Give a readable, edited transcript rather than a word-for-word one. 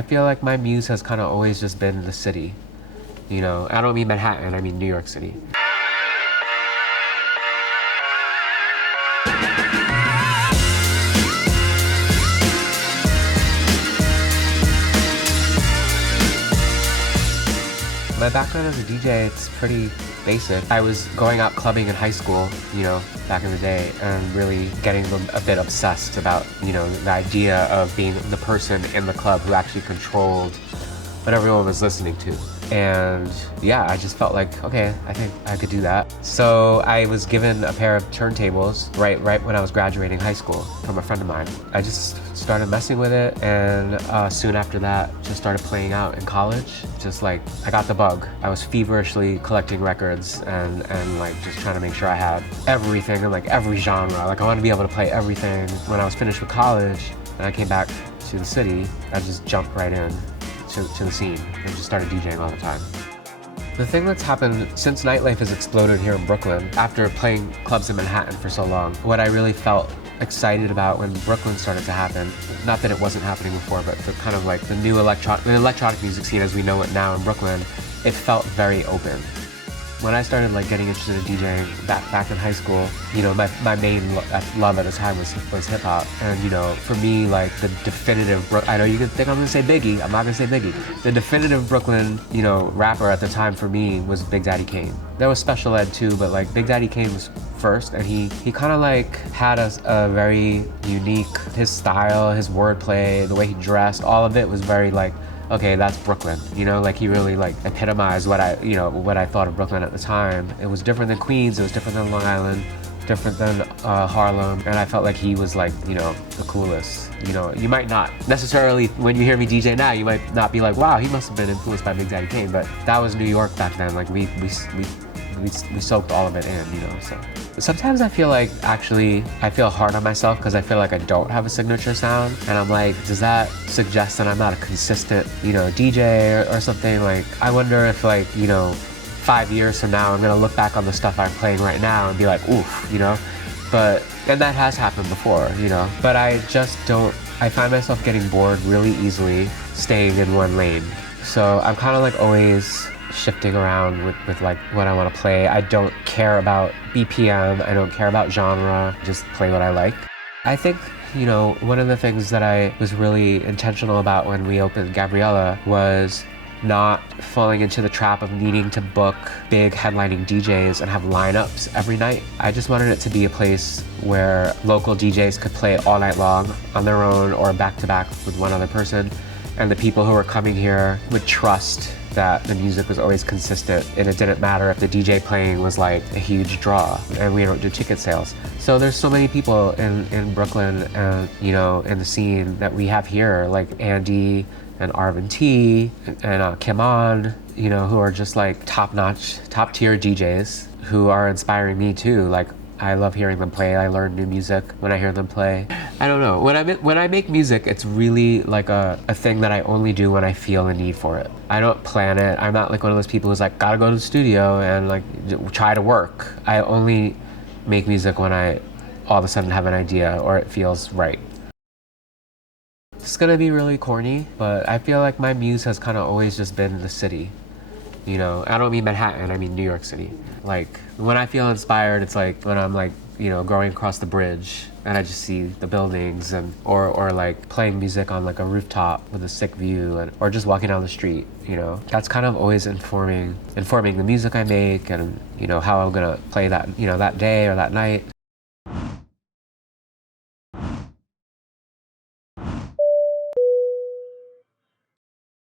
I feel like my muse has kind of always just been the city. You know, I don't mean Manhattan, I mean New York City. My background as a DJ, it's pretty basic. I was going out clubbing in high school, you know, back in the day, and really getting a bit obsessed about, you know, the idea of being the person in the club who actually controlled what everyone was listening to. And yeah, I just felt like, okay, I think I could do that. So I was given a pair of turntables right when I was graduating high school from a friend of mine. I just started messing with it, and soon after that, just started playing out in college. Just like, I got the bug. I was feverishly collecting records and like just trying to make sure I had everything and like every genre. Like I wanted to be able to play everything. When I was finished with college and I came back to the city, I just jumped right in to the scene and just started DJing all the time. The thing that's happened since nightlife has exploded here in Brooklyn, after playing clubs in Manhattan for so long, what I really felt excited about when Brooklyn started to happen, not that it wasn't happening before, but the kind of like the new electronic music scene as we know it now in Brooklyn, it felt very open. When I started like getting interested in DJing back in high school, you know, my main love at the time was hip hop. And you know, for me, like the definitive, I know you could think I'm gonna say Biggie, I'm not gonna say Biggie. The definitive Brooklyn, you know, rapper at the time for me was Big Daddy Kane. There was Special Ed too, but like Big Daddy Kane was first, and he kind of like had a very unique, his style, his wordplay, the way he dressed, all of it was very like, okay, that's Brooklyn, you know, like he really like epitomized what I thought of Brooklyn at the time. It was different than Queens, it was different than Long Island, different than Harlem, and I felt like he was like, you know, the coolest. You know, you might not necessarily, when you hear me DJ now, you might not be like, wow, he must have been influenced by Big Daddy Kane, but that was New York back then. Like we soaked all of it in, you know, so. Sometimes I feel like, actually, I feel hard on myself because I feel like I don't have a signature sound. And I'm like, does that suggest that I'm not a consistent, you know, DJ or something? Like, I wonder if like, you know, 5 years from now, I'm gonna look back on the stuff I'm playing right now and be like, oof, you know? And that has happened before, you know? But I just don't, I find myself getting bored really easily staying in one lane. So I'm kind of like always shifting around with like what I want to play. I don't care about BPM, I don't care about genre, just play what I like. I think, you know, one of the things that I was really intentional about when we opened Gabriella was not falling into the trap of needing to book big headlining DJs and have lineups every night. I just wanted it to be a place where local DJs could play all night long on their own or back to back with one other person, and the people who were coming here would trust that the music was always consistent, and it didn't matter if the DJ playing was like a huge draw, and we don't do ticket sales. So there's so many people in Brooklyn and, you know, in the scene that we have here, like Andy and Arvin T and Kim On, you know, who are just like top-notch, top-tier DJs who are inspiring me too. Like, I love hearing them play. I learn new music when I hear them play. I don't know. When I make music, it's really like a thing that I only do when I feel a need for it. I don't plan it. I'm not like one of those people who's like, gotta go to the studio and like try to work. I only make music when I all of a sudden have an idea or it feels right. It's gonna be really corny, but I feel like my muse has kind of always just been the city. You know, I don't mean Manhattan, I mean New York City. Like, when I feel inspired, it's like when I'm like, you know, going across the bridge and I just see the buildings, and or like playing music on like a rooftop with a sick view, or just walking down the street, you know. That's kind of always informing the music I make and, you know, how I'm gonna play that, you know, that day or that night.